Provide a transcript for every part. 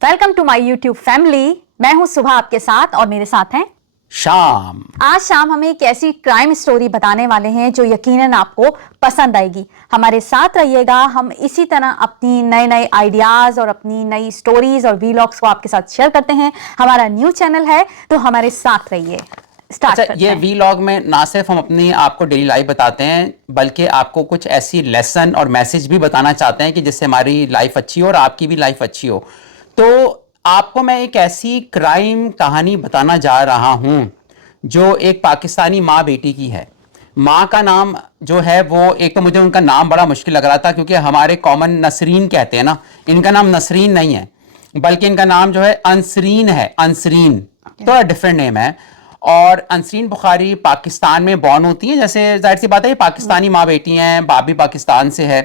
Welcome to my YouTube family. मैं हूं सुबह आपके साथ और मेरे साथ हैं शाम। आज शाम हम एक ऐसी क्राइम स्टोरी बताने वाले हैं जो यकीनन आपको पसंद आएगी। हमारे साथ रहिएगा। हम इसी तरह अपनी नए नए आइडियाज और अपनी नई स्टोरीज और वीलॉग्स को आपके साथ शेयर करते हैं। हमारा न्यू चैनल है तो हमारे साथ रहिए। स्टार्ट करते ये हैं। वीलॉग में ना सिर्फ हम अपनी आपको डेली लाइफ बताते हैं बल्कि आपको कुछ ऐसी लेसन और मैसेज भी बताना चाहते हैं कि जिससे हमारी लाइफ अच्छी हो और आपकी भी लाइफ अच्छी हो। तो आपको मैं एक ऐसी क्राइम कहानी बताना जा रहा हूं जो एक पाकिस्तानी माँ बेटी की है। माँ का नाम जो है वो, एक तो मुझे उनका नाम बड़ा मुश्किल लग रहा था क्योंकि हमारे कॉमन नसरीन कहते हैं ना, इनका नाम नसरीन नहीं है बल्कि इनका नाम जो है अंसरीन है। अंसरीन थोड़ा डिफरेंट नेम है। और अंसरीन बुखारी पाकिस्तान में बॉर्न होती है, जैसे जाहिर सी बात है ये पाकिस्तानी माँ बेटी हैं, बाप भी पाकिस्तान से है।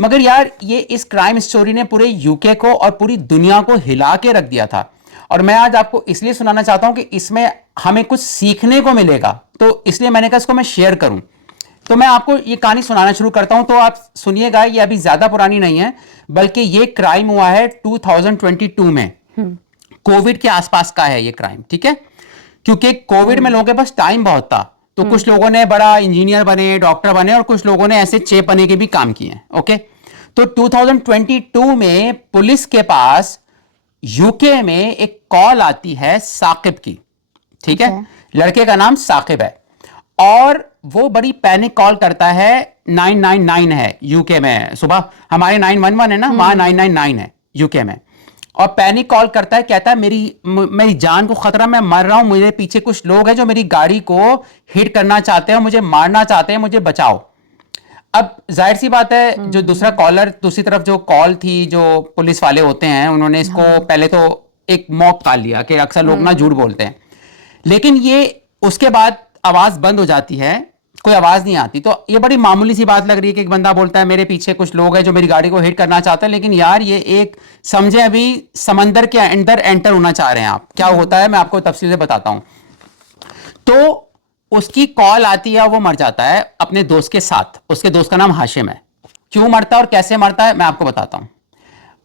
मगर यार ये इस क्राइम स्टोरी ने पूरे यूके को और पूरी दुनिया को हिला के रख दिया था। और मैं आज आपको इसलिए सुनाना चाहता हूं कि इसमें हमें कुछ सीखने को मिलेगा, तो इसलिए मैंने कहा इसको मैं शेयर करूं। तो मैं आपको ये कहानी सुनाना शुरू करता हूं, तो आप सुनिएगा। ये अभी ज्यादा पुरानी नहीं है बल्कि ये क्राइम हुआ है 2022 में। कोविड के आसपास का है ये क्राइम, ठीक है। क्योंकि कोविड में लोगों के पास टाइम बहुत था, तो कुछ लोगों ने बड़ा इंजीनियर बने, डॉक्टर बने, और कुछ लोगों ने ऐसे चेप बने के भी काम किए। ओके, तो 2022 में पुलिस के पास यूके में एक कॉल आती है साकिब की, ठीक है। लड़के का नाम साकिब है और वो बड़ी पैनिक कॉल करता है। 999 है यूके में, सुबह हमारे 911 है ना, वहां 999 है यूके में। और पैनिक कॉल करता है, कहता है मेरी जान को खतरा, मैं मर रहा हूं, मुझे पीछे कुछ लोग हैं जो मेरी गाड़ी को हिट करना चाहते हैं, मुझे मारना चाहते हैं, मुझे बचाओ। अब जाहिर सी बात है जो दूसरा कॉलर, दूसरी तरफ जो कॉल थी, जो पुलिस वाले होते हैं, उन्होंने इसको पहले तो एक मॉक कॉल लिया कि अक्सर लोग ना झूठ बोलते हैं, लेकिन ये उसके बाद आवाज बंद हो जाती है, कोई आवाज नहीं आती। तो ये बड़ी मामूली सी बात लग रही है कि एक बंदा बोलता है मेरे पीछे कुछ लोग हैं जो मेरी गाड़ी को हिट करना चाहते हैं, लेकिन यार ये एक समझे अभी समंदर के अंदर एंटर होना चाह रहे हैं आप। क्या होता है मैं आपको तफसील से बताता हूं। तो उसकी कॉल आती है, वो मर जाता है अपने दोस्त के साथ। उसके दोस्त का नाम हाशिम है। क्यों मरता है और कैसे मरता है मैं आपको बताता हूं।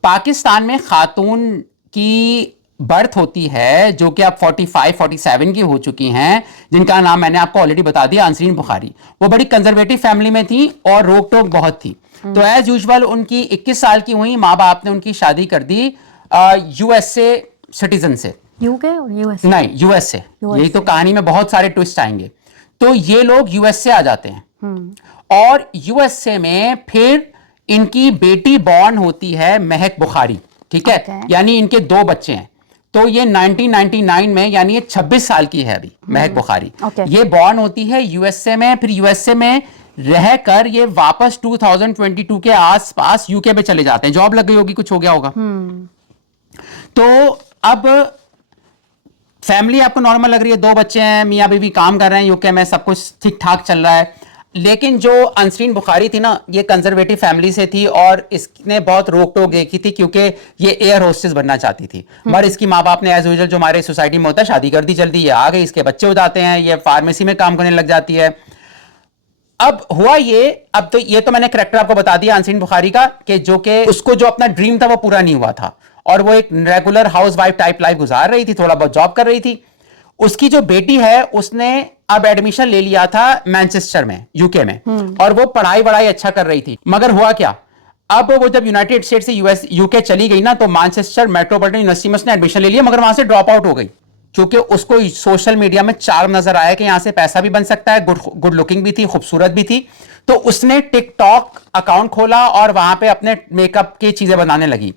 पाकिस्तान में खातून की बर्थ होती है जो कि अब 45-47 की हो चुकी हैं, जिनका नाम मैंने आपको ऑलरेडी बता दिया, अंसरीन बुखारी। वो बड़ी कंजर्वेटिव फैमिली में थी और रोक टोक बहुत थी। तो एज यूजुअल उनकी 21 साल की हुई, माँ बाप ने उनकी शादी कर दी यूएसए सिटीजन से। यूके और यूएस? नहीं, यूएसए। यही तो कहानी में बहुत सारे ट्विस्ट आएंगे। तो ये लोग यूएसए आ जाते हैं और यूएसए में फिर इनकी बेटी बॉर्न होती है, महक बुखारी, ठीक है। यानी इनके दो बच्चे हैं। तो ये 1999 में, यानी ये 26 साल की है अभी, महक बुखारी। ये बॉर्न होती है यूएसए में, फिर यूएसए में रहकर ये वापस 2022 के आसपास यूके में चले जाते हैं। जॉब लग गई होगी, कुछ हो गया होगा। तो अब फैमिली आपको नॉर्मल लग रही है, दो बच्चे हैं, मियाँ बीवी काम कर रहे हैं यूके में, सब कुछ ठीक ठाक चल रहा है। लेकिन जो अंसरीन बुखारी थी ना, ये कंजर्वेटिव फैमिली से थी और इसने बहुत रोक टोक देखी थी क्योंकि ये एयर होस्टेस बनना चाहती थी। मगर इसकी माँ बाप ने एज यूजुअल जो हमारे सोसाइटी में होता है, शादी कर दी जल्दी, ये आ गई, इसके बच्चे हो जाते हैं, ये फार्मेसी में काम करने लग जाती है। अब हुआ ये, अब तो ये तो मैंने करैक्टर आपको बता दिया अंसरीन बुखारी का, कि जो कि उसको जो अपना ड्रीम था वो पूरा नहीं हुआ था और वो एक रेगुलर हाउसवाइफ टाइप लाइफ गुजार रही थी, थोड़ा बहुत जॉब कर रही थी। उसकी जो बेटी है उसने अब एडमिशन ले लिया था मैनचेस्टर में, यूके में, और वो पढ़ाई वढ़ाई अच्छा कर रही थी। मगर हुआ क्या, अब वो जब यूनाइटेड स्टेट से यूके चली गई ना, तो मैनचेस्टर मेट्रोपॉलिटन यूनिवर्सिटी में उसने एडमिशन ले लिया, मगर वहां से ड्रॉप आउट हो गई क्योंकि उसको सोशल मीडिया में चार्म नजर आया कि यहां से पैसा भी बन सकता है, गुड लुकिंग भी थी, खूबसूरत भी थी। तो उसने टिकटॉक अकाउंट खोला और वहां पे अपने मेकअप की चीजें बनाने लगी।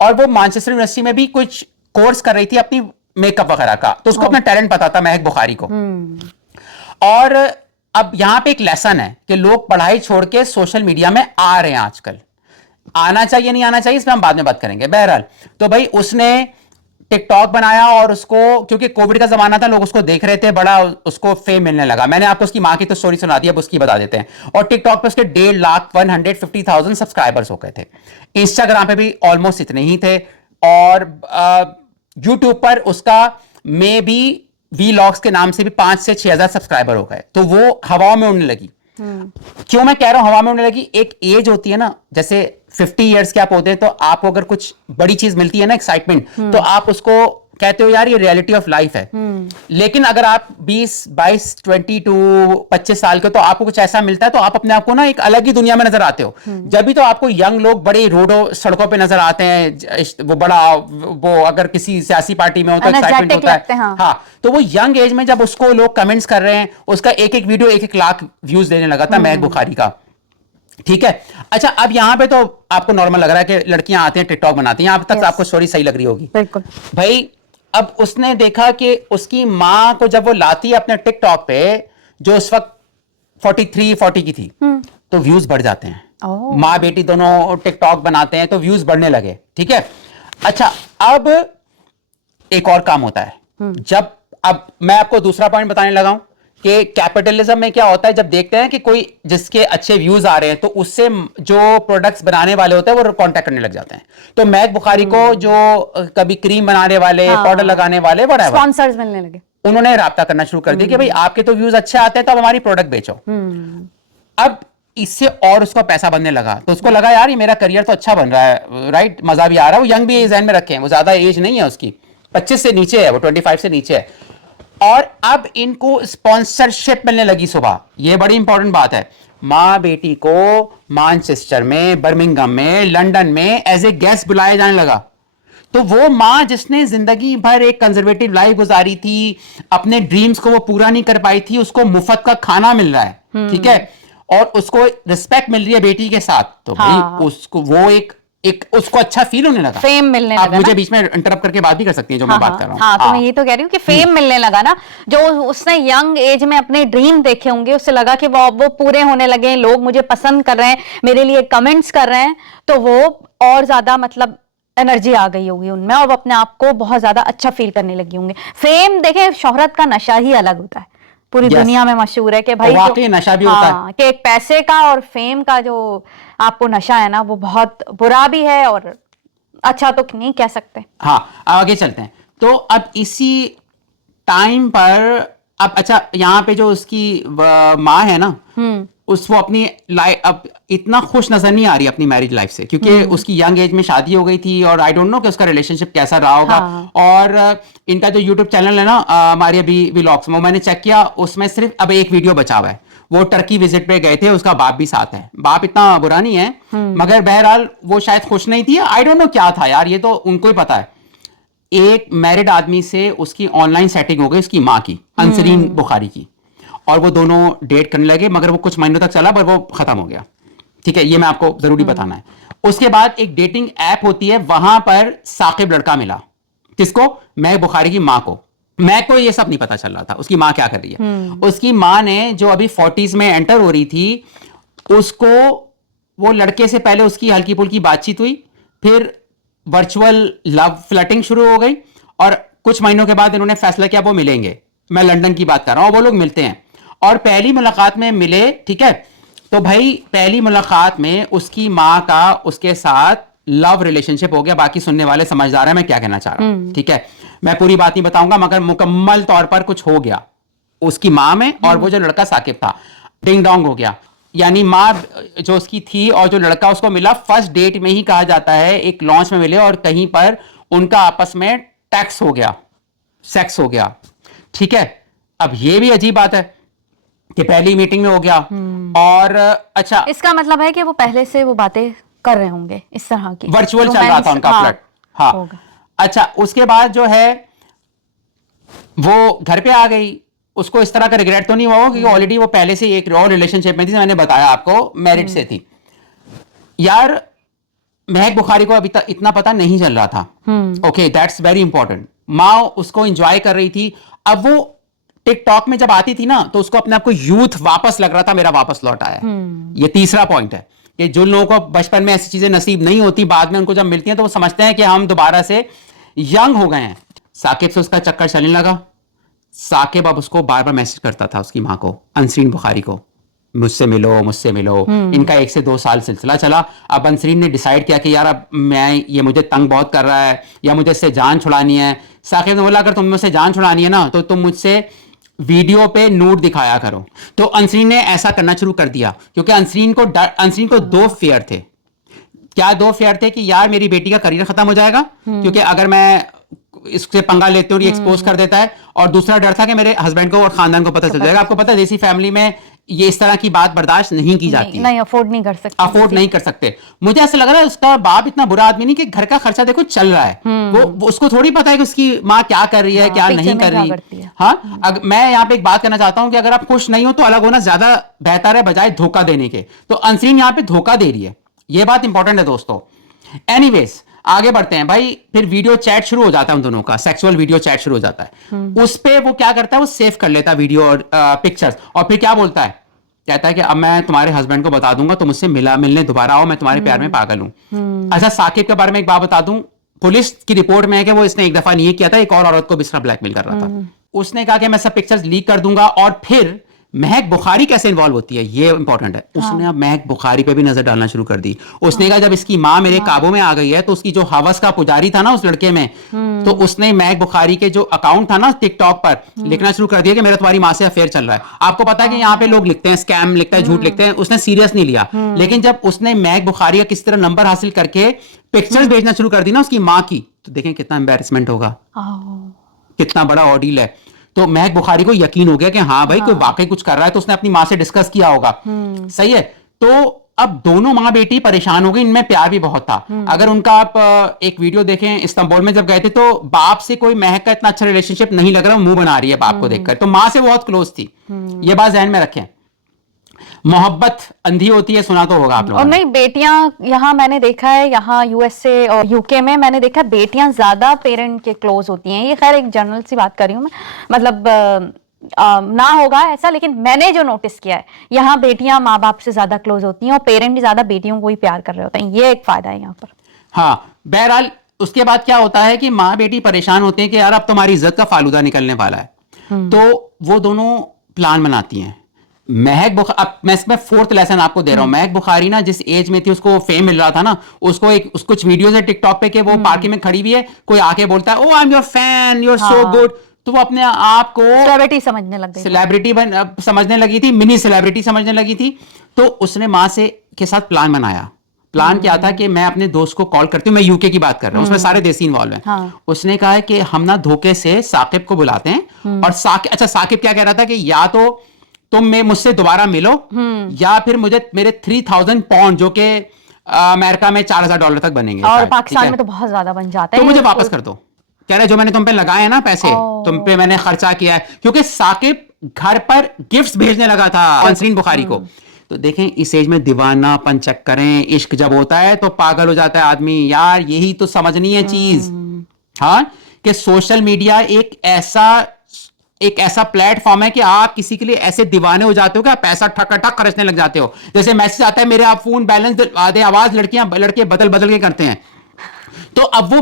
और वो मैनचेस्टर यूनिवर्सिटी में भी कुछ कोर्स कर रही थी अपनी मेकअप वगैरह का, तो उसको अपना टैलेंट पता था महक बुखारी को। और अब यहां पे एक लेसन है कि लोग पढ़ाई छोड़ के सोशल मीडिया में आ रहे हैं आजकल। आना चाहिए नहीं आना चाहिए इस पर हम बाद में बात करेंगे। बहरहाल, तो भाई उसने टिकटॉक बनाया और उसको, क्योंकि कोविड का जमाना था, लोग उसको देख रहे थे, बड़ा उसको फेम मिलने लगा। मैंने आपको उसकी मां की तो स्टोरी सुना दी, अब उसकी बता देते हैं। और टिकटॉक पे उसके 1,50,000 सब्सक्राइबर्स हो गए थे। इंस्टाग्राम पे भी ऑलमोस्ट इतने ही थे और यूट्यूब पर उसका मे बी वीलॉग्स के नाम से भी 5 से 6 हजार सब्सक्राइबर हो गए। तो वो हवाओं में उड़ने लगी। क्यों मैं कह रहा हूं हवा में उड़ने लगी, एक एज होती है ना, जैसे 50 इयर्स के आप होते हैं, तो आपको अगर कुछ बड़ी चीज मिलती है ना, एक्साइटमेंट, तो आप उसको कहते हो यार ये रियलिटी ऑफ लाइफ है। लेकिन अगर आप 20, 22, 22 टू 25 साल के, तो आपको कुछ ऐसा मिलता है तो आप अपने आप को ना एक अलग ही दुनिया में नजर आते हो। जब भी तो आपको यंग लोग बड़े रोडों सड़कों पे नजर आते हैं, वो बड़ा, वो अगर किसी सियासी पार्टी में हो तो एक्साइटमेंट होता है। हाँ, तो वो यंग एज में जब उसको लोग कमेंट्स कर रहे हैं, उसका एक एक वीडियो 1-1 लाख व्यूज देने लगा था महक बुखारी का। ठीक है, अच्छा अब यहां पे तो आपको नॉर्मल लग रहा है कि लड़कियां आती हैं टिकटॉक बनाती हैं, अब तक आपको स्टोरी सही लग रही होगी। बिल्कुल भाई, अब उसने देखा कि उसकी मां को जब वो लाती है अपने टिकटॉक पे, जो उस वक्त 43-40 की थी, तो व्यूज बढ़ जाते हैं। माँ बेटी दोनों टिकटॉक बनाते हैं तो व्यूज बढ़ने लगे। ठीक है, अच्छा अब एक और काम होता है, जब अब मैं आपको दूसरा पॉइंट बताने लगा हूं कि कैपिटलिज्म में क्या होता है, जब देखते हैं कि कोई जिसके अच्छे व्यूज आ रहे हैं, तो उससे जो प्रोडक्ट्स बनाने वाले होते हैं वो कांटेक्ट करने लग जाते हैं। तो महक बुखारी को जो कभी क्रीम बनाने वाले, पाउडर लगाने वाले, व्हाटएवर, स्पॉन्सर्स मिलने लगे, उन्होंने राब्ता करना शुरू कर दिया कि भाई आपके तो व्यूज अच्छे आते हैं तो अब हमारी प्रोडक्ट बेचो। अब इससे और उसको पैसा बनने लगा, तो उसको लगा यार ये मेरा करियर तो अच्छा बन रहा है, राइट, मजा भी आ रहा है। वो यंग भी जहन में रखे हैं, वो ज्यादा एज नहीं है उसकी, 25 से नीचे है, वो 25 से नीचे है। और अब इनको स्पॉन्सरशिप मिलने लगी सुबह। ये बड़ी इंपॉर्टेंट बात है। माँ बेटी को मैनचेस्टर में, बर्मिंघम में, लंदन में एज ए गेस्ट बुलाया जाने लगा। तो वो माँ जिसने जिंदगी भर एक कंजर्वेटिव लाइफ गुजारी थी, अपने ड्रीम्स को वो पूरा नहीं कर पाई थी, उसको मुफ्त का खाना मिल रहा है, ठीक है, और उसको रिस्पेक्ट मिल रही है बेटी के साथ, तो भाई उसको वो एक उसको अच्छा फील होने लगा, फेम मिलने आप लगा। मुझे बीच में इंटरप्ट करके बात भी कर सकती हैं जो मैं बात कर रहा हूँ। हाँ, तो मैं ये तो कह रही हूँ कि फेम मिलने लगा ना, जो उसने यंग एज में अपने ड्रीम देखे होंगे, उससे लगा कि वो पूरे होने लगे, लोग मुझे पसंद कर रहे हैं, मेरे लिए कमेंट्स कर रहे हैं, तो वो और ज्यादा मतलब एनर्जी आ गई होगी उनमें, और वो अपने आप को बहुत ज्यादा अच्छा फील करने लगी होंगे। फेम, देखें, शोहरत का नशा ही अलग होता है, पूरी दुनिया में मशहूर है कि भाई वाकई नशा भी होता है, कि एक पैसे का और फेम का जो आपको नशा है ना, वो बहुत बुरा भी है और अच्छा तो नहीं कह सकते। हाँ, आगे चलते हैं। तो अब इसी टाइम पर अब अच्छा, यहाँ पे जो उसकी माँ है ना, वो अपनी लाइफ अब इतना खुश नजर नहीं आ रही अपनी मैरिज लाइफ से, क्योंकि उसकी यंग एज में शादी हो गई थी, और आई डोंट नो कि उसका रिलेशनशिप कैसा रहा होगा। और इनका जो यूट्यूब चैनल है ना, मारिया बी व्लॉग्स, वो मैंने चेक किया, उसमें सिर्फ अब एक वीडियो बचा हुआ है। वो टर्की विजिट पे गए थे, उसका बाप भी साथ है। बाप इतना बुरा नहीं है, मगर बहरहाल वो शायद खुश नहीं थी, आई डोंट नो क्या था यार, ये तो उनको ही पता है। एक मैरिड आदमी से उसकी ऑनलाइन सेटिंग हो गई, उसकी माँ की, अंसरीन बुखारी की, और वो दोनों डेट करने लगे, मगर वो कुछ महीनों तक चला, पर वो खत्म हो गया। ठीक है, ये मैं आपको जरूरी बताना है। उसके बाद एक डेटिंग ऐप होती है, वहां पर साकिब लड़का मिला। किसको? महक बुखारी की माँ को। महक को ये सब नहीं पता चल रहा था उसकी माँ क्या कर रही है। उसकी माँ ने, जो अभी 40s में एंटर हो रही थी, उसको, वो लड़के से पहले उसकी हल्की फुल्की बातचीत हुई, फिर वर्चुअल लव फ्लर्टिंग शुरू हो गई, और कुछ महीनों के बाद इन्होंने फैसला किया वो मिलेंगे। मैं लंदन की बात कर रहा हूं, वो लोग मिलते हैं, और पहली मुलाकात में मिले। ठीक है, तो भाई पहली मुलाकात में उसकी माँ का उसके साथ लव रिलेशनशिप हो गया। बाकी सुनने वाले समझदार हैं मैं क्या कहना चाह रहा हूं, ठीक है, मैं पूरी बात नहीं बताऊंगा, मगर मुकम्मल तौर पर कुछ हो गया उसकी माँ में, और वो जो लड़का साकिब था, डिंग डोंग हो गया। यानी माँ जो उसकी थी और जो लड़का उसको मिला, फर्स्ट डेट में ही कहा जाता है, एक लॉन्च में मिले और कहीं पर उनका आपस में टैक्स हो गया, सेक्स हो गया। ठीक है, अब ये भी अजीब बात है कि पहली मीटिंग में हो गया। और अच्छा, इसका मतलब है कि वो पहले से वो बातें कर रहे होंगे इस तरह की, वर्चुअल चल रहा था उनका फ्लर्ट। हाँ, अच्छा, उसके बाद जो है वो घर पे आ गई। उसको इस तरह का रिग्रेट तो नहीं हुआ क्योंकि ऑलरेडी वो पहले से एक रॉ रिलेशनशिप में थी, मैंने बताया आपको, मैरिड से थी। यार महक बुखारी को अभी तक इतना पता नहीं चल रहा था। Okay, that's very important. माँ उसको एंजॉय कर रही थी। अब वो टिकटॉक में जब आती थी ना, तो उसको अपने आप को यूथ वापस लग रहा था, मेरा वापस लौट आया है। ये तीसरा पॉइंट है कि जो लोगों को बचपन में ऐसी चीजें नसीब नहीं होती, बाद में उनको जब मिलती हैं तो वो समझते हैं कि हम दोबारा से यंग हो गए हैं। साकिब से उसका चक्कर चलने लगा। साकिब अब उसको बार बार मैसेज करता था, उसकी माँ को, अंसरीन बुखारी को, मुझसे मिलो, मुझसे मिलो। इनका 1 से 2 साल सिलसिला चला। अब अंसरीन ने डिसाइड किया कि यार अब ये मुझे तंग बहुत कर रहा है, या मुझे इससे जान छुड़ानी है। साकिब ने बोला अगर तुम मुझसे जान छुड़ानी है ना, तो तुम मुझसे वीडियो पे नूड दिखाया करो। तो अंसरीन ने ऐसा करना शुरू कर दिया, क्योंकि अंसरीन को 2 फेयर थे। क्या दो फेयर थे कि यार मेरी बेटी का करियर खत्म हो जाएगा क्योंकि अगर मैं इससे पंगा लेते हूँ ये एक्सपोज कर देता है, और दूसरा डर था कि मेरे हस्बैंड को और खानदान को पता चल जाएगा। आपको पता है देसी फैमिली में ये इस तरह की बात बर्दाश्त नहीं की जाती, नहीं अफोर्ड नहीं कर सकते, अफोर्ड नहीं कर सकते। मुझे ऐसा लग रहा है उसका बाप इतना बुरा आदमी नहीं कि घर का खर्चा देखो चल रहा है, वो उसको थोड़ी पता है कि उसकी माँ क्या कर रही है, क्या नहीं कर रही। हाँ, मैं यहाँ पे एक बात करना चाहता हूँ कि अगर आप खुश नहीं हो तो अलग होना ज्यादा बेहतर है बजाय धोखा देने के। तो अंसरीन यहाँ पे धोखा दे रही है, ये बात इंपॉर्टेंट है दोस्तों। एनीवेज आगे बढ़ते हैं भाई। फिर वीडियो चैट शुरू हो जाता है उन दोनों का, सेक्सुअल वीडियो चैट शुरू हो जाता है। उस पे वो क्या करता है, वो सेव कर लेता है वीडियो और पिक्चर्स, और फिर क्या बोलता है, कहता है कि अब मैं तुम्हारे हस्बैंड को बता दूंगा, तुम मुझसे मिलने दोबारा आओ, मैं तुम्हारे प्यार में पागल हूं। अच्छा, साकिब के बारे में एक बात बता दूं, पुलिस की रिपोर्ट में है कि वो इसने एक दफा नहीं किया था, एक और औरत को भी इस तरह ब्लैकमेल कर रहा था। उसने कहा कि मैं सब पिक्चर्स लीक कर दूंगा। और फिर महक बुखारी कैसे इन्वॉल्व होती है ये इंपॉर्टेंट है। उसने अब महक बुखारी पे भी नजर डालना शुरू कर दी। उसने कहा जब इसकी माँ मेरे काबू में आ गई है तो उसकी जो हवस का पुजारी था ना उस लड़के में, तो उसने महक बुखारी के जो अकाउंट था ना टिकटॉक पर लिखना शुरू कर दिया कि मेरा तुम्हारी माँ से अफेयर चल रहा है। आपको पता है कि यहाँ पे लोग लिखते हैं स्कैम लिखते हैं, झूठ लिखते हैं, उसने सीरियस नहीं लिया। लेकिन जब उसने महक बुखारी का किस तरह नंबर हासिल करके पिक्चर्स भेजना शुरू कर दी ना उसकी माँ की, तो देखें कितना एम्बैरेसमेंट होगा, कितना बड़ा ऑर्डील है। तो महक बुखारी को यकीन हो गया कि हाँ भाई कोई वाकई कुछ कर रहा है, तो उसने अपनी माँ से डिस्कस किया होगा। सही है। तो अब दोनों माँ बेटी परेशान हो गई, इनमें प्यार भी बहुत था। अगर उनका आप एक वीडियो देखें इस्तांबुल में जब गए थे, तो बाप से कोई महक का इतना अच्छा रिलेशनशिप नहीं लग रहा, मुंह बना रही है बाप को देखकर, तो माँ से बहुत क्लोज थी। ये बात ध्यान में रखें। मोहब्बत अंधी होती है, सुना तो होगा आप लोगों और नहीं, बेटियां यहाँ मैंने देखा है, यहाँ यूएसए और यूके में मैंने देखा है बेटियां ज्यादा पेरेंट के क्लोज होती हैं। ये खैर एक जनरल सी बात कर रही हूँ मैं, मतलब ना होगा ऐसा, लेकिन मैंने जो नोटिस किया है यहाँ बेटियां माँ बाप से ज्यादा क्लोज होती हैं और पेरेंट ज्यादा बेटियों को ही प्यार कर रहे होते हैं। ये एक फायदा है यहाँ पर। हाँ, बहरहाल उसके बाद क्या होता है कि माँ बेटी परेशान होते हैं कि यार अब तुम्हारी इज्जत का फालूदा निकलने वाला है। तो वो दोनों प्लान बनाती हैं। महक अब मैं इसमें फोर्थ लेसन आपको दे रहा हूं। महक बुखारी ना जिस एज में थी, उसको फेम मिल रहा था ना, उसको कुछ वीडियोस है टिकटॉक पे कि वो पार्किंग में खड़ी हुई है, कोई आके बोलता है oh I am your fan, you are so good, तो वो अपने आप को सेलिब्रिटी समझने लग गई, सेलिब्रिटी समझने लगी थी, मिनी सेलिब्रिटी समझने लगी थी। तो उसने माँ से के साथ प्लान बनाया। प्लान क्या था कि मैं अपने दोस्त को कॉल करती हूँ, मैं यूके की बात कर रहा हूँ, उसमें सारे देसी इन्वॉल्व हैं। उसने कहा है कि हम ना धोखे से साकिब को बुलाते हैं, और साकिब क्या कह रहा था कि या तो तुम मुझसे दोबारा मिलो या फिर मुझे मेरे 3000 पाउंड जो कि अमेरिका में $4000 तक बनेंगे, और पाकिस्तान में तो बहुत ज्यादा बन जाते हैं, तो मुझे वापस कर दो। कह रहे जो मैंने तुम पे लगाए हैं ना पैसे, तुम पे मैंने खर्चा किया है, क्योंकि साकिब घर पर गिफ्ट्स भेजने लगा था अंसरीन बुखारी को। तो देखें इस एज में दीवानापन चेक करें, इश्क जब होता है तो पागल हो जाता है आदमी। यार यही तो समझनी है चीज, हाँ, कि सोशल मीडिया एक ऐसा प्लेटफॉर्म है कि आप किसी के लिए ऐसे दीवाने हो जाते हो कि आप पैसा ठक खर्चने लग जाते हो। जैसे मैसेज आता है मेरे आप फोन बैलेंस आधे, आवाज लड़के बदल के करते हैं। तो अब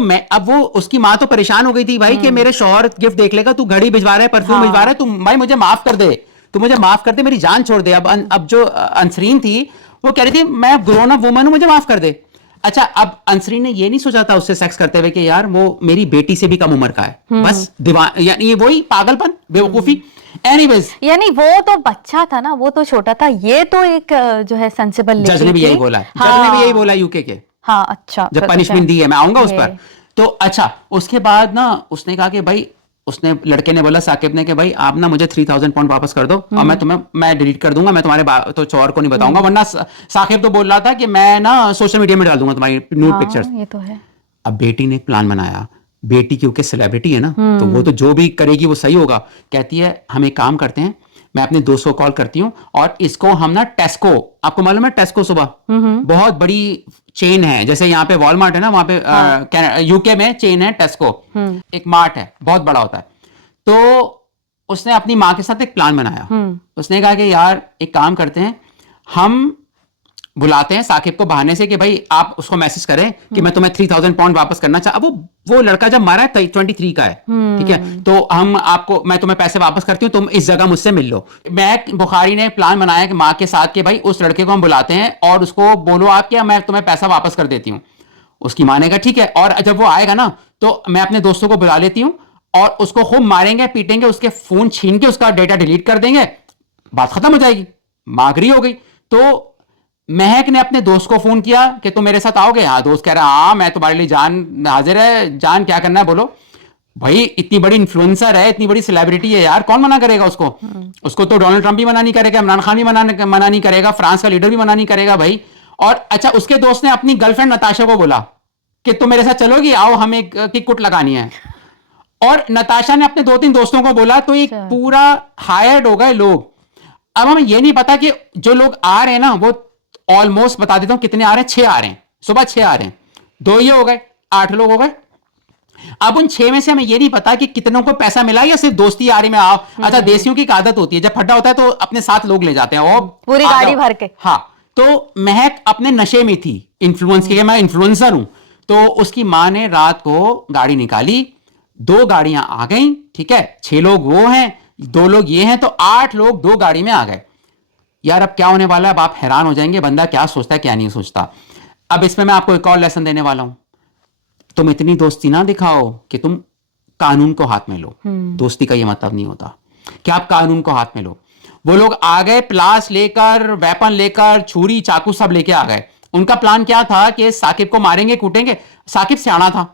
वो उसकी माँ तो परेशान हो गई थी भाई कि मेरे शौहर गिफ्ट देख लेगा, तू घड़ी भिजवा रहा है, परफ्यूम भिजवा रहा है, तू भाई मुझे माफ कर दे, तू मुझे माफ कर दे, मेरी जान छोड़ दे। अब जो अंसरीन थी वो कह रही थी मैं ग्रोन अप वुमन हूं, मुझे माफ कर दे। अच्छा, अब अंसरीन ने ये नहीं सोचा था उससे सेक्स करते हुए कि यार वो मेरी बेटी से भी कम उम्र का है, बस यानी वही पागलपन, बेवकूफी। एनीवेज, यानी वो तो बच्चा था ना, वो तो छोटा था, ये तो एक जो है सेंसिबल। जज ने भी यही बोला, जज ने भी यही बोला यूके के। हाँ, अच्छा, जब पनिशमेंट दी है, मैं आऊंगा उस पर। तो अच्छा, उसके बाद ना उसने कहा कि भाई, उसने लड़के ने बोला साकिब ने कि भाई आप ना मुझे 3000 पाउंड वापस कर दो और मैं डिलीट कर दूंगा, मैं तुम्हारे तो चौर को नहीं बताऊंगा, वरना साकिब तो बोल रहा था कि मैं ना सोशल मीडिया में डाल दूंगा तुम्हारी न्यूड पिक्चर्स। ये तो है। अब बेटी ने एक प्लान बनाया, बेटी क्योंकि सेलिब्रिटी है ना, तो वो तो जो भी करेगी वो सही होगा। कहती है हम एक काम करते हैं, मैं अपने दोस्त को कॉल करती हूँ और इसको हम ना टेस्को, आपको मालूम है टेस्को सुबह बहुत बड़ी चेन है, जैसे यहाँ पे वॉलमार्ट है ना, वहां पे यूके में चेन है टेस्को, एक मार्ट है, बहुत बड़ा होता है। तो उसने अपनी माँ के साथ एक प्लान बनाया। उसने कहा कि यार एक काम करते हैं, हम बुलाते हैं साकिब को बहाने से कि भाई आप उसको मैसेज करें कि मैं तुम्हें 3000 पाउंड वापस करना चाह। अब वो लड़का जब मारा है 23 का है, ठीक है, तो मैं तुम्हें पैसे वापस करती हूँ, तुम इस जगह मुझसे मिल लो। महक बुखारी ने प्लान बनाया कि माँ के साथ कि भाई उस लड़के को हम बुलाते हैं और उसको बोलो आप कि मैं तुम्हें पैसा वापस कर देती हूँ। उसकी माँ ने कहा ठीक है, और जब वो आएगा ना तो मैं अपने दोस्तों को बुला लेती हूँ और उसको खूब मारेंगे पीटेंगे, उसके फोन छीन के उसका डेटा डिलीट कर देंगे, बात खत्म हो जाएगी। मागरी हो गई। तो महक ने अपने दोस्त को फोन किया कि तुम मेरे साथ आओगे। हाँ, दोस्त कह रहा हाँ मैं तुम्हारे लिए जान हाजिर है, जान क्या करना है बोलो। भाई इतनी बड़ी इन्फ्लुएंसर है, इतनी बड़ी सेलिब्रिटी है यार, कौन मना करेगा उसको। उसको तो डोनाल्ड ट्रंप भी मना नहीं करेगा, इमरान खान भी मना नहीं करेगा, फ्रांस का लीडर भी मना नहीं करेगा भाई। और अच्छा, उसके दोस्त ने अपनी गर्लफ्रेंड नताशा को बोला कि तुम मेरे साथ चलोगी, आओ हमें एक कुट लगानी है। और नताशा ने अपने 2-3 दोस्तों को बोला, तो एक पूरा हायर्ड हो गए लोग। अब हमें ये नहीं पता कि जो लोग आ रहे हैं ना, वो ऑलमोस्ट बता देता हूं कितने आ रहे हैं। 6 आ रहे हैं, सुबह 6 आ रहे हैं, 2 ये हो गए, 8 लोग हो गए। अब उन 6 में से हमें ये नहीं पता कि कितनों को पैसा मिला या सिर्फ दोस्ती आ रही में आओ। अच्छा, देसियों की एक आदत होती है, जब फड्डा होता है तो अपने साथ लोग ले जाते हैं और पूरी गाड़ी भर के। हाँ, तो महक अपने नशे में थी, इन्फ्लुएंस की मैं इन्फ्लुएंसर हूं। तो उसकी मां ने रात को गाड़ी निकाली, 2 गाड़ियां आ गई, ठीक है। 6 लोग वो हैं, 2 लोग ये हैं, तो 8 लोग 2 गाड़ी में आ गए। यार अब क्या होने वाला है, अब आप हैरान हो जाएंगे बंदा क्या सोचता है क्या नहीं सोचता। अब इसमें मैं आपको एक और लेसन देने वाला हूं। तुम इतनी दोस्ती ना दिखाओ कि तुम कानून को हाथ में लो। दोस्ती का ये मतलब नहीं होता कि आप कानून को हाथ में लो। वो लोग आ गए प्लास लेकर, वेपन लेकर, छुरी चाकू सब लेके आ गए। उनका प्लान क्या था कि साकिब को मारेंगे कूटेंगे। साकिब सियाना था,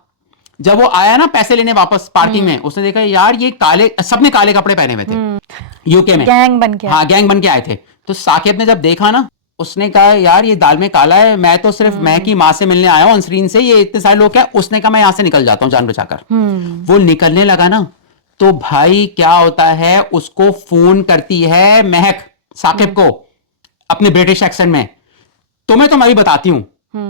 जब वो आया ना पैसे लेने वापस पार्किंग में, उसने देखा यार ये काले, सबने काले कपड़े पहने हुए थे, यूके में गैंग बन के। हाँ, गैंग बन के आए थे। तो साकिब ने जब देखा ना, उसने कहा यार ये दाल में काला है, मैं तो सिर्फ मैं की माँ से मिलने आया हूं अंसरीन से, ये इतने सारे लोग क्या। उसने कहा मैं यहां से निकल जाता हूं जान बचाकर। वो निकलने लगा ना, तो भाई क्या होता है, उसको फोन करती है महक साकिब को अपने ब्रिटिश एक्सेंट में, तुम्हें तो मैं भी बताती हूं,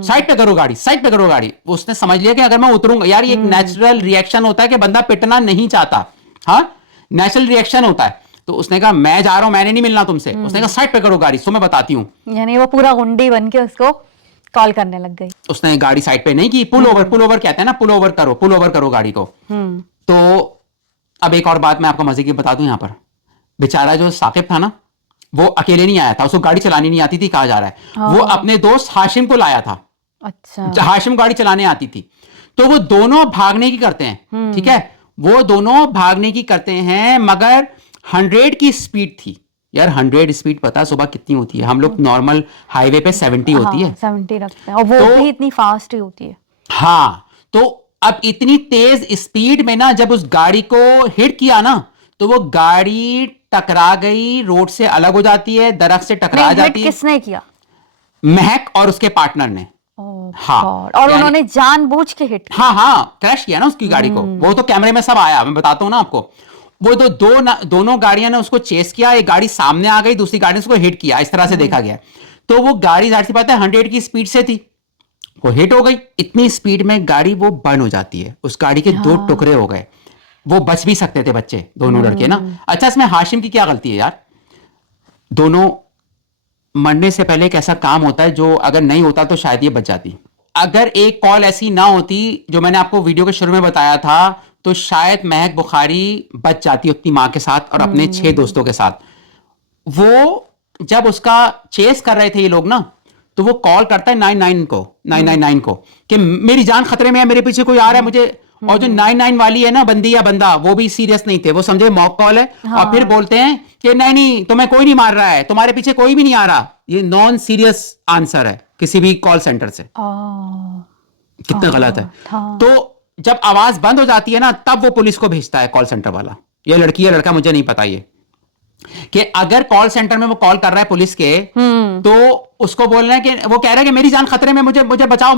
साइड पे करो गाड़ी, साइड पे करो गाड़ी। उसने समझ लिया कि अगर मैं उतरूंगा, यार ये एक नेचुरल रिएक्शन होता है कि बंदा पिटना नहीं चाहता। हाँ, नेचुरल रिएक्शन होता है। तो उसने कहा मैं जा रहा हूं, मैंने नहीं मिलना तुमसे। उसने कहा साइड पे करो गाड़ी, सो मैं बताती हूं। यानी वो पूरा गुंडी बन के उसको कॉल करने लग गई। उसने गाड़ी साइड पे नहीं की, पुल ओवर कहते हैं ना, पुल ओवर करो गाड़ी को। तो अब एक और बात मैं आपको मजे की बता दूं, यहां पर बेचारा जो साकिब था ना, वो अकेले नहीं आया था, उसको गाड़ी चलानी नहीं आती थी, कहा जा रहा है। वो अपने दोस्त हाशिम को लाया था। अच्छा, हाशिम गाड़ी चलाने आती थी। तो वो दोनों भागने की करते हैं, ठीक है, वो दोनों भागने की करते हैं, मगर 100 की स्पीड थी। यार 100 स्पीड पता है सुबह कितनी होती है? हम लोग नॉर्मल हाईवे पे 70 होती है, 70 रखते हैं, और वो भी इतनी फास्ट ही होती है। हाँ, तो अब इतनी तेज स्पीड में ना, जब उस गाड़ी को हिट किया ना, तो वो गाड़ी टकरा गई, रोड से अलग हो जाती है, दरख्त से टकरा जाती है। किसने किया? महक और उसके पार्टनर ने। हाँ, और उन्होंने जानबूझ के हिट किया। हाँ, क्रैश किया ना उसकी गाड़ी को। वो तो कैमरे में सब आया, मैं बताता हूँ ना आपको। वो दोनों गाड़ियां ने उसको चेस किया, एक गाड़ी सामने आ गई, दूसरी गाड़ी ने उसको हिट किया, इस तरह से देखा गया। तो वो गाड़ी जाहिर सी बात है 100 की स्पीड से थी, वो हिट हो गई। इतनी स्पीड में गाड़ी वो बर्न हो जाती है, उस गाड़ी के 2 टुकड़े हो गए। वो बच भी सकते थे बच्चे, दोनों लड़के ना। अच्छा, इसमें हाशिम की क्या गलती है यार? दोनों मरने से पहले एक ऐसा काम होता है जो अगर नहीं होता तो शायद ये बच जाती। अगर एक कॉल ऐसी ना होती जो मैंने आपको वीडियो के शुरू में बताया था, तो शायद महक बुखारी बच जाती अपनी मां के साथ और अपने 6 दोस्तों के साथ। वो जब उसका चेस कर रहे थे ये लोग ना, तो वो कॉल करता है 999 को कि मेरी जान खतरे में है, मेरे पीछे कोई आ रहा है मुझे। और जो 99 वाली है ना, बंदी या बंदा, वो भी सीरियस नहीं थे, वो समझे मॉक कॉल है। हाँ। और फिर बोलते हैं कि नहीं तुम्हें कोई नहीं मार रहा है, तुम्हारे पीछे कोई भी नहीं आ रहा। ये नॉन सीरियस आंसर है किसी भी कॉल सेंटर से। कितना गलत है। तो जब आवाज बंद हो जाती है ना, तब वो पुलिस को भेजता है कॉल सेंटर वाला। ये लड़की या लड़का मुझे नहीं पता, ये कि अगर कॉल सेंटर में वो कॉल कर रहा है पुलिस के, तो उसको बोलना है कि वो कह रहा है कि मेरी जान खतरे में, मुझे बचाओ,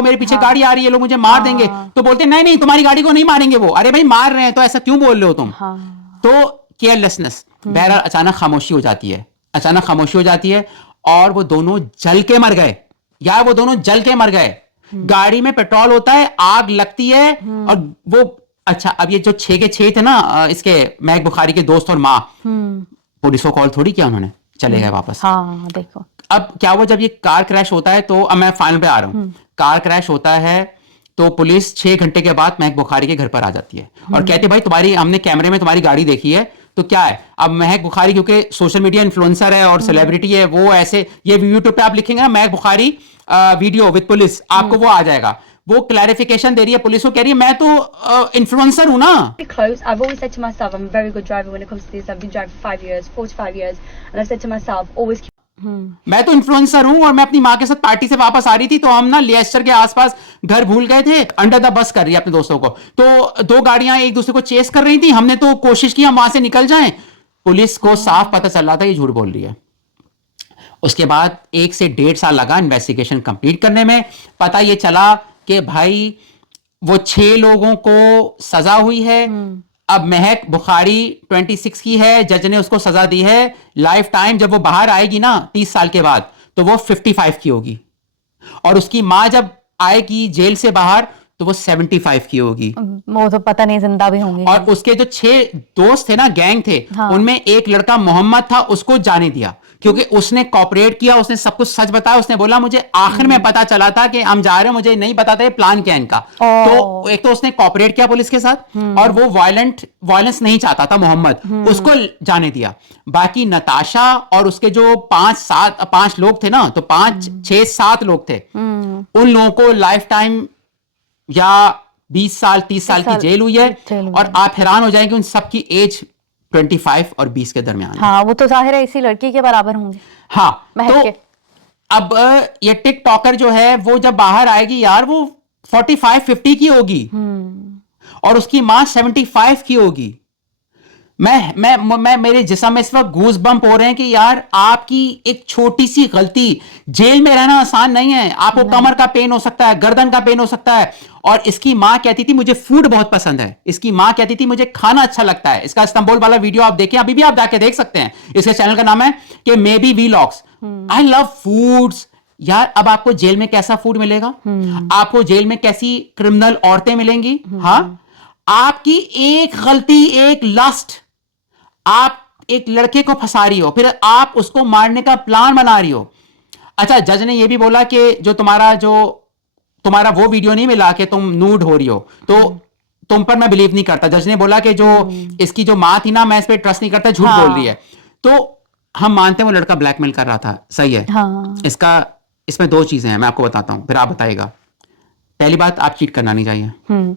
मेरे पीछे गाड़ी आ रही है, लोग मुझे मार देंगे। तो बोलते हैं नहीं तुम्हारी गाड़ी को नहीं मारेंगे वो। अरे भाई मार रहे हैं तो ऐसा क्यों बोल रहे हो तुम? तो केयरलेसनेस। बहरहाल अचानक खामोशी हो जाती है, और वो दोनों जल के मर गए। यार वो दोनों जल के मर गए। गाड़ी में पेट्रोल होता है, आग लगती है, और वो अच्छा, अब ये जो 6 के 6 थे ना, इसके महक बुखारी के दोस्त और माँ, पुलिस को कॉल थोड़ी किया उन्होंने, चले गए वापस। हाँ, देखो अब क्या हुआ, जब ये कार क्रैश होता है, तो अब मैं फाइनल पे आ रहा हूं। कार क्रैश होता है तो पुलिस 6 घंटे के बाद महक बुखारी के घर पर आ जाती है और कहते भाई हमने कैमरे में तुम्हारी गाड़ी देखी है। तो क्या है, अब महक बुखारी क्योंकि सोशल मीडिया इन्फ्लुएंसर है और सेलिब्रिटी है, वो ऐसे, ये यूट्यूब पे आप लिखेंगे ना महक बुखारी वीडियो विद पुलिस, आपको वो आ जाएगा। वो क्लैरिफिकेशन दे रही है पुलिस को, कह रही है मैं तो इन्फ्लुएंसर हूं ना। Close. I've always said to myself, I'm a very good driver when it comes to this. I've been driving for 5 years, 4 to 5 years, and I've said to myself, always keep मैं तो influencer हूं और मैं अपनी माँ के साथ party से वापस आ रही थी, तो हम ना लिएस्टर के आसपास घर भूल गए थे, अंडर द बस कर रही है अपने दोस्तों को, तो दो गाड़ियां एक दूसरे को चेस कर रही थी, हमने तो कोशिश की हम वहां से निकल जाएं, पुलिस को साफ पता चल रहा था ये झूठ बोल रही है। उसके बाद 1 से 1.5 साल लगा इन्वेस्टिगेशन कंप्लीट करने में। पता ये चला कि भाई वो 6 लोगों को सजा हुई है। अब महक बुखारी 26 की है, जज ने उसको सजा दी है लाइफ टाइम। जब वो बाहर आएगी ना 30 साल के बाद, तो वो 55 की होगी, और उसकी मां जब आएगी जेल से बाहर तो वो 75 की होगी। वो तो पता नहीं जिंदा भी होंगे। और उसके जो 6 दोस्त थे ना, गैंग थे, हाँ। उनमें एक लड़का मोहम्मद था, उसको जाने दिया क्योंकि उसने कॉपरेट किया, उसने सब कुछ सच बताया। उसने बोला मुझे आखिर में पता चला था कि हम जा रहे हैं, मुझे नहीं पता था ये प्लान क्या है इनका। तो एक तो उसने कॉपरेट किया पुलिस के साथ, और वो वायलेंस नहीं चाहता था मोहम्मद, उसको जाने दिया। बाकी नताशा और उसके जो 5 लोग थे ना, तो 5, 6, 7 लोग थे, उन लोगों को लाइफ टाइम या 20 साल 30 साल की जेल हुई है। और आप हैरान हो जाएंगे, उन सबकी एज 25 और 20 के दरमियान। हाँ, वो तो जाहिर है इसी लड़की के बराबर होंगे। हाँ, महक तो अब ये टिकटॉकर जो है वो जब बाहर आएगी यार, वो 45-50 की होगी, और उसकी मां 75 की होगी। मैं मेरे जिस्म में इस वक्त गूज बम्प हो रहे हैं कि यार आपकी एक छोटी सी गलती, जेल में रहना आसान नहीं है, आपको कमर का पेन हो सकता है, गर्दन का पेन हो सकता है। और इसकी मां कहती थी मुझे फूड बहुत पसंद है, इसकी मां कहती थी मुझे खाना अच्छा लगता है। इसका इस्तांबुल वाला वीडियो आप देखें, अभी भी आप जाके देख सकते हैं, इसके चैनल का नाम है कि may be vlogs. I love foods. यार अब आपको जेल में कैसा फूड मिलेगा, आपको जेल में कैसी क्रिमिनल औरतें मिलेंगी। हाँ, आपकी एक गलती, एक लस्ट, आप एक लड़के को फंसा रही हो, फिर आप उसको मारने का प्लान बना रही हो। अच्छा, जज ने यह भी बोला कि जो तुम्हारा वो वीडियो नहीं मिला कि तुम नूड हो रही हो, तो तुम पर मैं बिलीव नहीं करता। जज ने बोला कि जो इसकी जो मां थी ना, मैं इस पर ट्रस्ट नहीं करता, झूठ बोल रही है। तो हम मानते हैं वो लड़का ब्लैकमेल कर रहा था, सही है। हाँ। इसमें 2 चीजें हैं, मैं आपको बताता हूं, फिर आप बताइएगा। पहली बात, आप चीट करना नहीं चाहिए।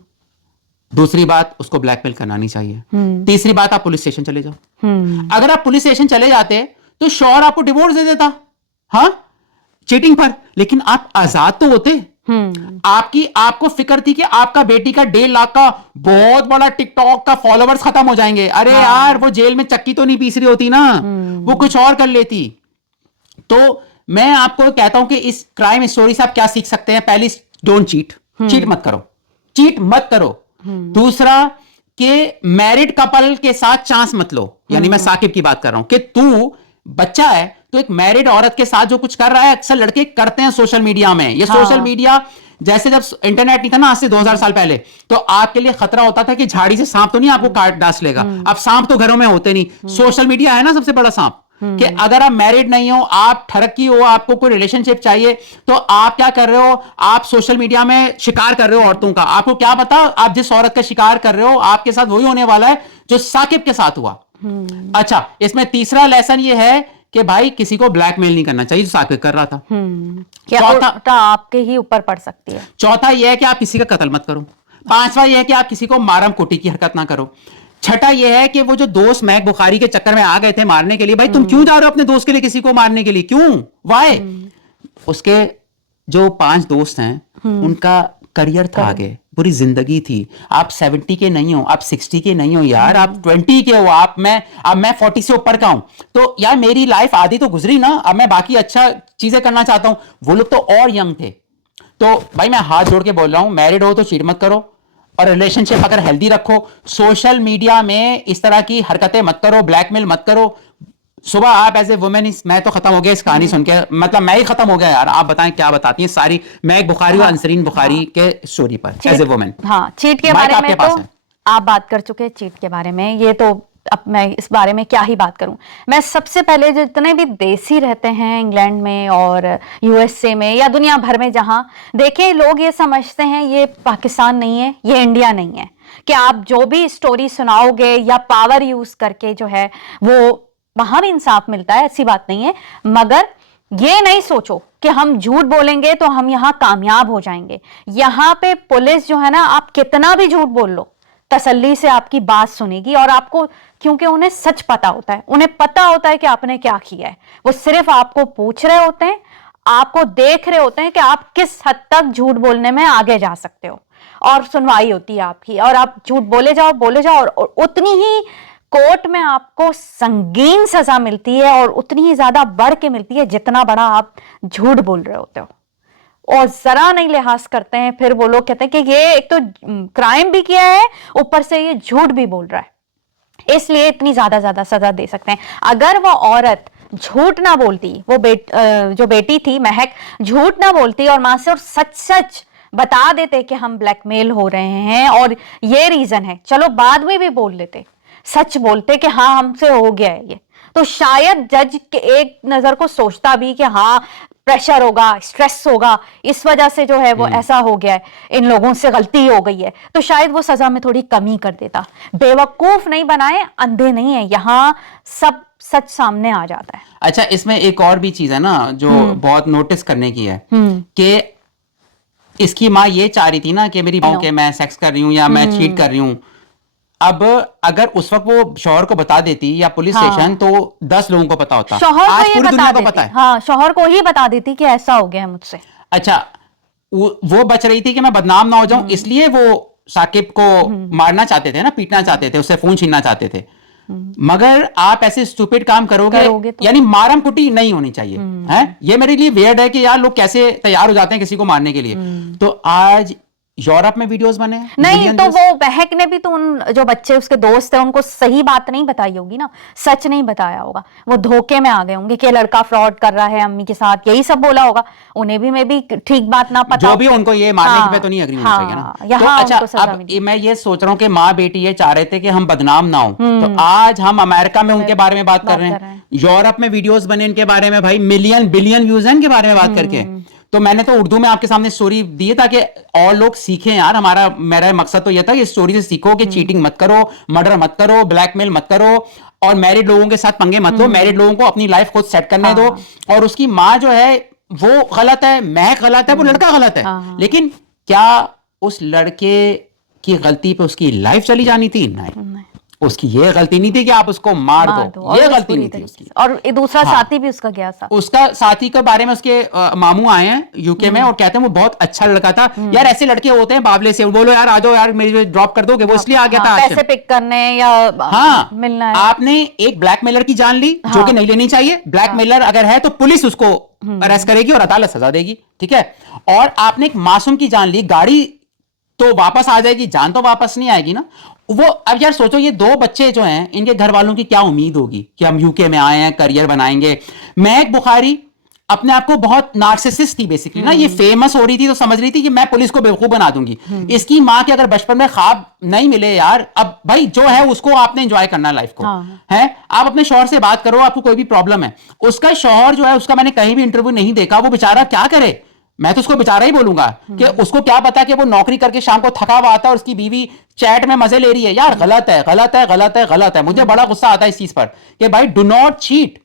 दूसरी बात, उसको ब्लैकमेल करना नहीं चाहिए। तीसरी बात, आप पुलिस स्टेशन चले जाओ। अगर आप पुलिस स्टेशन चले जाते तो शौहर आपको डिवोर्स दे देता, हाँ, चीटिंग पर, लेकिन आप आजाद तो होते। आपको फिक्र थी कि आपका बेटी का 1.5 लाख का बहुत बड़ा टिकटॉक का फॉलोवर्स खत्म हो जाएंगे। अरे यार, वो जेल में चक्की तो नहीं पीस रही होती ना, वो कुछ और कर लेती। तो मैं आपको कहता हूं कि इस क्राइम स्टोरी से आप क्या सीख सकते हैं। पहली, डोंट चीट, चीट मत करो, चीट मत करो। दूसरा, कि मैरिड कपल के साथ चांस मत लो, यानी मैं साकिब की बात कर रहा हूं कि तू बच्चा है, तो एक मैरिड औरत के साथ जो कुछ कर रहा है, अक्सर लड़के करते हैं सोशल मीडिया में। ये सोशल मीडिया, जैसे जब इंटरनेट नहीं था ना, आज से 2000 साल पहले, तो आपके लिए खतरा होता था कि झाड़ी से सांप तो नहीं आपको काट डांस लेगा। अब सांप तो घरों में होते नहीं, सोशल मीडिया है ना सबसे बड़ा सांप। कि अगर आप मैरिड नहीं हो, आप ठरकी हो, आपको कोई रिलेशनशिप चाहिए, तो आप क्या कर रहे हो, आप सोशल मीडिया में शिकार कर रहे हो औरतों का। आपको क्या पता, आप जिस औरत का शिकार कर रहे हो, आपके साथ वही होने वाला है जो साकिब के साथ हुआ। अच्छा, इसमें तीसरा लेसन ये है कि भाई किसी को ब्लैकमेल नहीं करना चाहिए, जो साकिब कर रहा था। चौथा, आपके ही ऊपर पड़ सकती है। चौथा यह है कि आप किसी का कत्ल मत करो। पांचवा यह है कि आप किसी को मारम कोटी की हरकत ना करो। छठा यह है कि वो जो दोस्त महक बुखारी के चक्कर में आ गए थे मारने के लिए, भाई तुम क्यों जा रहे हो अपने दोस्त के लिए किसी को मारने के लिए, क्यों, वाई? उसके जो 5 दोस्त हैं, उनका करियर था आगे, पूरी जिंदगी थी। आप 70 के नहीं हो, आप 60 के नहीं हो यार, आप 20 के हो। अब मैं 40 से ऊपर का हूं, तो यार मेरी लाइफ आधी तो गुजरी ना, अब मैं बाकी अच्छा चीजें करना चाहता हूं। वो लोग तो और यंग थे। तो भाई मैं हाथ जोड़ के बोल रहा हूं, मैरिड हो तो चीट मत करो, और रिलेशनशिप अगर हेल्दी रखो। सोशल मीडिया में इस तरह की हरकतें मत करो, ब्लैकमेल मत करो। सुबह आप एज ए वुमेन, मैं तो खत्म हो गया इस कहानी सुन के, मतलब मैं ही खत्म हो गया यार। आप बताएं क्या बताती हैं सारी महक बुखारी और अंसरीन बुखारी के स्टोरी पर एज ए वुमेन। हाँ, चीट के बारे में तो आप बात कर चुके हैं, चीट के बारे में ये तो अब मैं इस बारे में क्या ही बात करूं। मैं सबसे पहले जितने भी देसी रहते हैं इंग्लैंड में और यूएसए में या दुनिया भर में, जहां देखें लोग ये समझते हैं ये पाकिस्तान नहीं है, ये इंडिया नहीं है, कि आप जो भी स्टोरी सुनाओगे या पावर यूज करके जो है वो वहां भी इंसाफ मिलता है, ऐसी बात नहीं है। मगर ये नहीं सोचो कि हम झूठ बोलेंगे तो हम यहाँ कामयाब हो जाएंगे। यहाँ पे पुलिस जो है ना, आप कितना भी झूठ बोल लो, तसल्ली से आपकी बात सुनेगी, और आपको, क्योंकि उन्हें सच पता होता है, उन्हें पता होता है कि आपने क्या किया है, वो सिर्फ आपको पूछ रहे होते हैं, आपको देख रहे होते हैं कि आप किस हद तक झूठ बोलने में आगे जा सकते हो, और सुनवाई होती है आपकी, और आप झूठ बोले जाओ, और उतनी ही कोर्ट में आपको संगीन सजा मिलती है, और उतनी ही ज्यादा बढ़ के मिलती है जितना बड़ा आप झूठ बोल रहे होते हो, और जरा नहीं लिहाज करते हैं। फिर वो लोग कहते हैं कि ये एक तो क्राइम भी किया है, ऊपर से ये झूठ भी बोल रहा है, इसलिए इतनी ज्यादा सजा दे सकते हैं। अगर वो औरत झूठ ना बोलती, वो जो बेटी थी महक, झूठ ना बोलती और मां से और सच बता देते कि हम ब्लैकमेल हो रहे हैं और ये रीजन है, चलो बाद में भी बोल लेते, सच बोलते कि हाँ हमसे हो गया है ये, तो शायद जज के एक नजर को सोचता भी कि हाँ प्रेशर होगा, स्ट्रेस होगा, इस वजह से जो है वो ऐसा हो गया है, इन लोगों से गलती हो गई है, तो शायद वो सजा में थोड़ी कमी कर देता। बेवकूफ नहीं बनाए, अंधे नहीं है, यहाँ सब सच सामने आ जाता है। अच्छा, इसमें एक और भी चीज है ना जो बहुत नोटिस करने की है कि इसकी माँ ये चाह रही थी ना कि मेरी बहू के मैं सेक्स कर रही हूँ या मैं चीट कर रही हूँ। अब अगर उस वक्त वो शौहर को बता देती या पुलिस स्टेशन, तो 10 लोगों को पता होता। शौहर आज को पूरी ये दुनिया बता को पता देती, है। हाँ शौहर को ही बता देती कि ऐसा हो गया है मुझसे। अच्छा, वो बच रही थी कि मैं बदनाम ना हो जाऊं, इसलिए वो साकिब को मारना चाहते थे ना, पीटना चाहते थे, उससे फोन छीनना चाहते थे। मगर आप ऐसे स्टूपिड काम करोगे तो? यानी मारम कुटी नहीं होनी चाहिए है। ये मेरे लिए वियर्ड है कि यार लोग कैसे तैयार हो जाते हैं किसी को मारने के लिए। तो आज यूरोप में वीडियोस बने नहीं, तो वो बहक ने भी तो उन जो बच्चे उसके दोस्त है उनको सही बात नहीं बताई होगी ना, सच नहीं बताया होगा, वो धोखे में आ गए होंगे कि लड़का फ्रॉड कर रहा है अम्मी के साथ, यही सब बोला होगा। उन्हें भी मैं भी ठीक बात ना पता, जो भी उनको ये मारने पे तो नहीं एग्री होना चाहिए ना। तो अच्छा, अब मैं ये सोच रहा हूँ कि माँ बेटी ये चाह रहे थे कि हम बदनाम ना हो, तो आज हम अमेरिका में उनके बारे में बात कर रहे हैं, यूरोप में वीडियोस बने इनके बारे में, भाई मिलियन बिलियन व्यूज हैं इनके बारे में बात करके। तो मैंने तो उर्दू में आपके सामने स्टोरी दी है ताकि और लोग सीखें यार। मेरा मकसद तो यह था कि स्टोरी से सीखो कि चीटिंग मत करो, मर्डर मत करो, ब्लैकमेल मत करो, और मैरिड लोगों के साथ पंगे मत लो। मैरिड लोगों को अपनी लाइफ खुद सेट करने दो। और उसकी माँ जो है वो गलत है, महक गलत है, वो लड़का गलत है, लेकिन क्या उस लड़के की गलती पे उसकी लाइफ चली जानी थी? नहीं, उसकी ये गलती नहीं थी कि आप उसको मार दो, ये गलती नहीं थी उसकी। और दूसरा साथी भी उसका गया था, उसका साथी के बारे में उसके मामू आए हैं यूके में और कहते हैं वो बहुत अच्छा लड़का था। यार ऐसे लड़के होते हैं बावले से, बोलो यार आ जाओ यार मेरी ड्रॉप कर दोगे, वो इसलिए आ गया था पैसे पिक करने या मिलना है। आपने एक ब्लैकमेलर की जान ली जो कि नहीं लेनी चाहिए। ब्लैकमेलर अगर है तो पुलिस उसको अरेस्ट करेगी और अदालत सजा देगी, ठीक है। और आपने एक मासूम की जान ली, गाड़ी तो वापस आ जाएगी, जान तो वापस नहीं आएगी ना। वो अब यार सोचो, ये 2 बच्चे जो हैं इनके घर वालों की क्या उम्मीद होगी कि हम यूके में आए हैं, करियर बनाएंगे। महक बुखारी अपने आप को बहुत नार्सिसिस्ट थी बेसिकली ना, ये फेमस हो रही थी तो समझ रही थी कि मैं पुलिस को बेवकूफ बना दूंगी। इसकी माँ के अगर बचपन में ख्वाब नहीं मिले यार, अब भाई जो है उसको आपने एंजॉय करना लाइफ को, है। आप अपने शौहर से बात करो, आपको कोई भी प्रॉब्लम है। उसका शौहर जो है, उसका मैंने कहीं भी इंटरव्यू नहीं देखा, वो बेचारा क्या करे। मैं तो उसको बेचारा ही बोलूंगा कि उसको क्या पता कि वो नौकरी करके शाम को थका हुआ आता है और उसकी बीवी चैट में मजे ले रही है। यार गलत है, गलत है, गलत है, गलत है। मुझे बड़ा गुस्सा आता है इस चीज पर कि भाई do not cheat.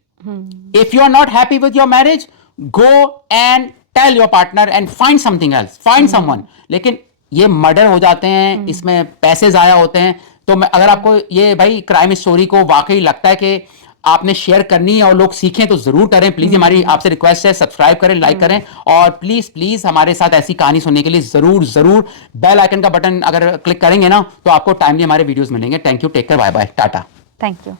If you are not happy with your marriage, go and tell your partner and find something else, find someone. लेकिन ये मर्डर हो जाते हैं, इसमें पैसे जाया होते हैं। तो अगर आपको ये भाई क्राइम स्टोरी को वाकई लगता है कि आपने शेयर करनी है और लोग सीखें तो जरूर करें। प्लीज हमारी आपसे रिक्वेस्ट है, सब्सक्राइब करें, लाइक करें, और प्लीज हमारे साथ ऐसी कहानी सुनने के लिए जरूर बेल आइकन का बटन अगर क्लिक करेंगे ना तो आपको टाइमली हमारे वीडियोस मिलेंगे। Thank you, take care, bye bye, tata, thank you.